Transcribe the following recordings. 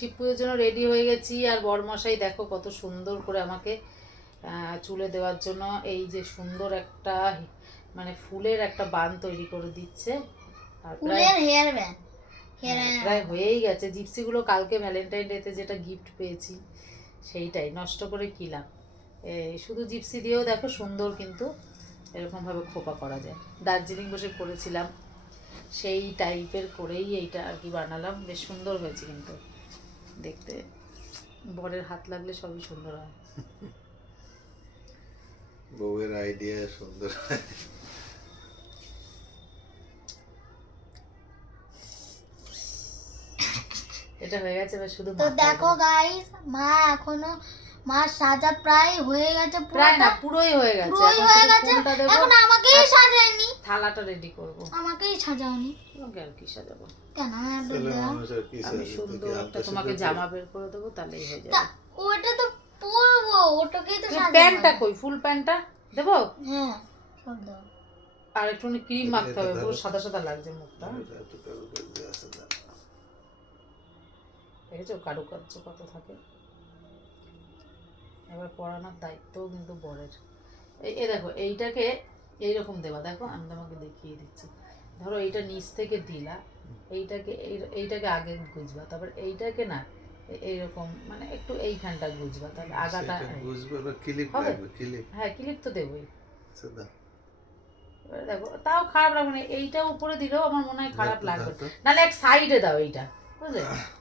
শিব পুজোর জন্য রেডি হয়ে গেছি। আর বরমশাই দেখো কত সুন্দর করে আমাকে চুলে দেওয়ার জন্য এই যে সুন্দর একটা মানে ফুলের একটা বান তৈরি করে দিচ্ছে। আর প্রায় হয়েই গেছে। জিপসিগুলো কালকে ভ্যালেন্টাইন ডেতে যেটা গিফট পেয়েছি সেইটাই নষ্ট করে কিলাম। শুধু জিপসি দিয়েও দেখো সুন্দর কিন্তু এরকমভাবে খোপা করা যায়। দার্জিলিং বসে করেছিলাম সেই টাইপের করেই এইটা আর কি বানালাম। বেশ সুন্দর হয়েছে কিন্তু দেখতে। বরের হাত লাগলে সবই সুন্দর হয়। বউয়ের আইডিয়া সুন্দর। এটা হয়ে গেছে এবার শুধু। তো দেখো গাইস, মা এখনো মা সাজা প্রায় হয়ে গেছে, প্রায় না পুরোই হয়ে গেছে। পুরোই হয়ে গেছে। এখন আমাকেই সাজায়নি, থালাটা রেডি করব। আমাকেই সাজাওনি তোমাকে আর কি সাজাবো? কেন? আমি সুন্দর একটা তোমাকে জামা বের করে দেবো, তাহলেই হয়ে যাবে। ওটা তো পরবো, ওটাকেই তো সাজাবো। প্যান্টটা কই? ফুল প্যান্টটা দেবো? হ্যাঁ সব দাও। আর একটু ক্রিম মাখতে হবে, পুরো সাদা সাদা লাগছে মুখটা। দেখেছো কারুকার্য কত থাকে। এবার পরানোর দায়িত্বও কিন্তু বরের। এই দেখো এইটাকে এইরকম দেবা। দেখো আমি তোমাকে দেখিয়ে দিচ্ছি। ধরো এইটা নিচ থেকে দিলা, এইটাকে আগে গুজবা, তারপর এইটাকে না এইরকম মানে একটু এইখানটা গুজবা, তাহলে আগাটা বুঝবে না। ক্লিপ লাগবে, ক্লিপ। হ্যাঁ ক্লিপ তো দেবোই। এবার দেখো তাও খারাপ লাগবে না। এইটা উপরে দিলেও আমার মনে হয় খারাপ লাগবে, নাহলে এক সাইডে দাও এইটা, বুঝলে?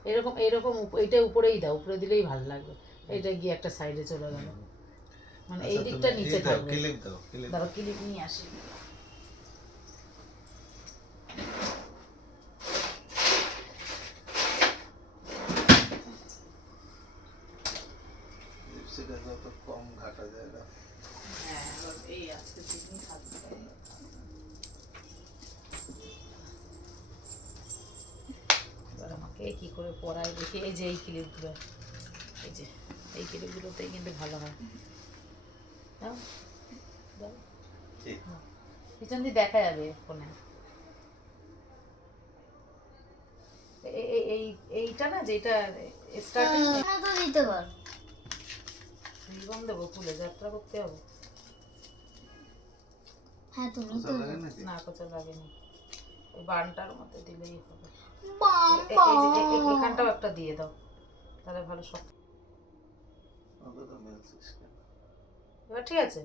এরকম এরকম এইটা উপরেই দাও, উপরে দিলেই ভালো লাগবে। এইটা গিয়ে একটা সাইডে চলে গেল, মানে এই দিকটা নিচে থাকবে। দাও ক্লিপ নিয়ে আসি। কম ঘাটা যায় না। হ্যাঁ এই আজকে দিনই থাকবে। এবার আমাকে কি করে পরাই দেখি। এই যে এই ক্লিপগুলো, এই যে এই ক্লিপগুলোতেই কিন্তু ভালো হয়। দাও দাও, পিছন দিয়ে দেখা যাবে ফোনে। এইটা না যেটা স্টার্টিং তো দিতে পার। রিবন দেবো, ফুলে যাত্রা করতে হবে। হ্যাঁ তুমি তো না কোচা লাগেনি, ওই বানটার মধ্যে দিলেই হবে। এখানটাও একটা দিয়ে দাও, তাহলে ভালো সব। এবার ঠিক আছে।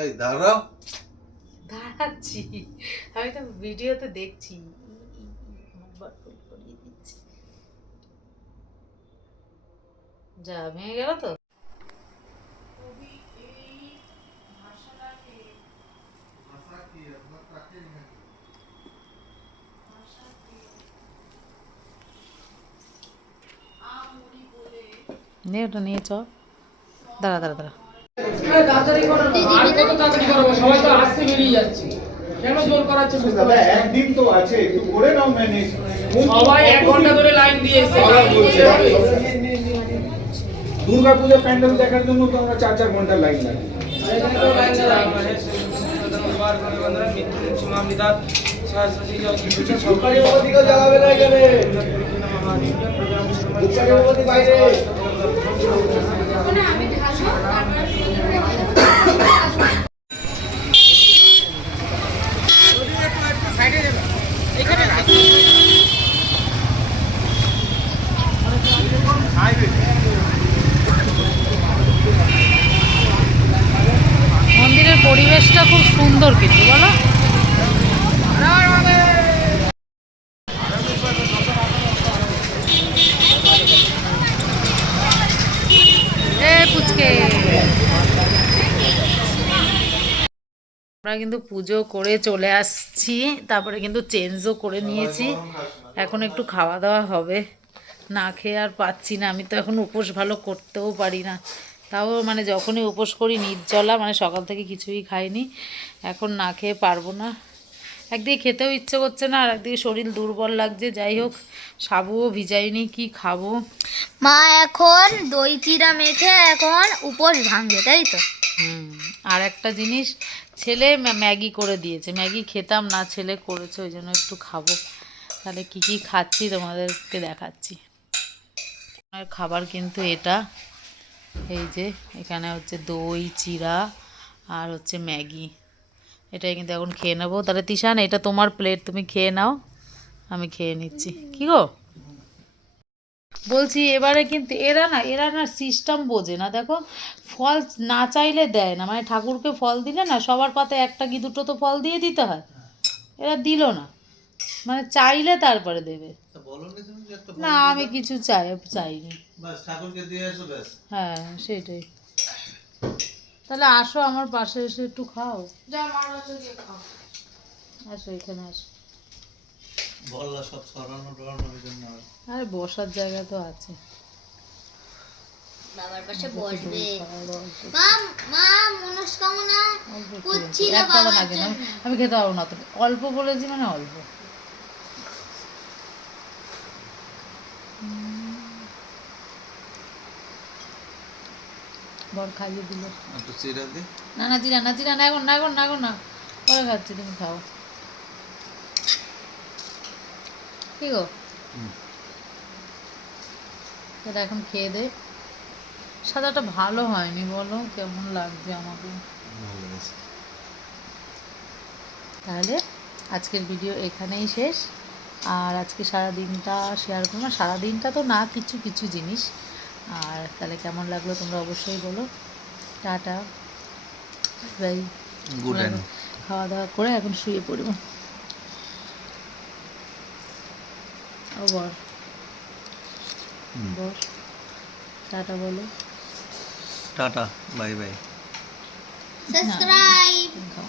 এই দাঁড়াও, দাঁড়াচ্ছি, আমি তো ভিডিওতে দেখছি। যা ভেঙে গেল তো। নে ওটা নিয়ে চ। দাঁড়া দাঁড়া দাঁড়া। একদিন তো আছে, একটু করে নাও ম্যানেজ। সবাই 1 ঘন্টা ধরে লাইন দিয়েছে। দুর্গা পূজা প্যান্ডেল দেখার জন্য তো আমরা 4-4 ঘন্টা লাইন লাগে। মন্দিরের পরিবেশটা খুব সুন্দর কিন্তু বলো। পুচকে আমরা কিন্তু পুজো করে চলে আসছি, তারপরে কিন্তু চেঞ্জও করে নিয়েছি। এখন একটু খাওয়া দাওয়া হবে। না খেয়ে আর পাচ্ছি না। আমি তো এখন উপোস ভালো করতেও পারি না, তাও মানে যখনই উপোস করি নির্জলা, মানে সকাল থেকে কিছুই খাইনি, এখন না খেয়ে পারবো না। একদিকে খেতেও ইচ্ছে করছে না, আর একদিকে শরীর দুর্বল লাগছে। যাই হোক, সাবুও ভিজাইনি, কি খাবো। মা এখন দই চিড়া মেখে এখন উপোস ভাঙবে, তাই তো? আর একটা জিনিস, ছেলে ম্যাগি করে দিয়েছে। ম্যাগি খেতাম না, ছেলে করেছে, ওই জন্য একটু খাবো। তাহলে কি কি খাচ্ছি তোমাদেরকে দেখাচ্ছি। আমার খাবার কিন্তু এটা, এই যে এখানে হচ্ছে দই চিরা আর হচ্ছে ম্যাগি, এটাই কিন্তু এখন খেয়ে নেবো। তাহলে তিশান এটা তোমার প্লেট, তুমি খেয়ে নাও, আমি খেয়ে নিচ্ছি। কি গো বলছি, এবারে কিন্তু এরা না সিস্টেম বোঝে না। দেখো ফল না চাইলে দেয় না, মানে ঠাকুরকে ফল দিলে না সবার পাতে একটা কি দুটো তো ফল দিয়ে দিতে হয়, এরা দিল না, মানে চাইলে তারপরে দেবে। বলনি তুমি যে একটা না আমি কিছু চাইনি। বাস ঠাকুরকে দিয়ে আসো ব্যাস। হ্যাঁ সেটাই। তাহলে আসো আমার পাশে এসে একটু খাও। আসো এখানে আসো। বললা সব সরানো টরানোর জন্য। আরে বসার জায়গা তো আছে। বাবার পাশে বসবে। মা মা মনস্কামনা করছিল একটা বাবার না কেন, জন্য। আমি খেতে পারবো না, তো অল্প বলেছি মানে অল্প। বর খাইয়ে দিল। একটু চিরা দি। না না চিরা না, চিরা না, এখন না, এখন না, এখন না, পরে খাচ্ছি, তুমি খাও। কি গো তাহলে এখন খেয়ে দে। সাদাটা ভালো হয়নি, বলো কেমন লাগছে আমাকে। ভালো আছে। তাহলে আজকের ভিডিও এখানেই শেষ। আর আজকে সারা দিনটা শেয়ার করবো না, সারা দিনটা তো না, কিছু কিছু জিনিস। আর তাহলে কেমন লাগলো তোমরা অবশ্যই বলো। Tata bye. Good night. খাওয়া দাওয়া করে এখন শুয়ে পড়ব। ও বর বর টাটা বলো। Tata bye bye. সাবস্ক্রাইব খাও।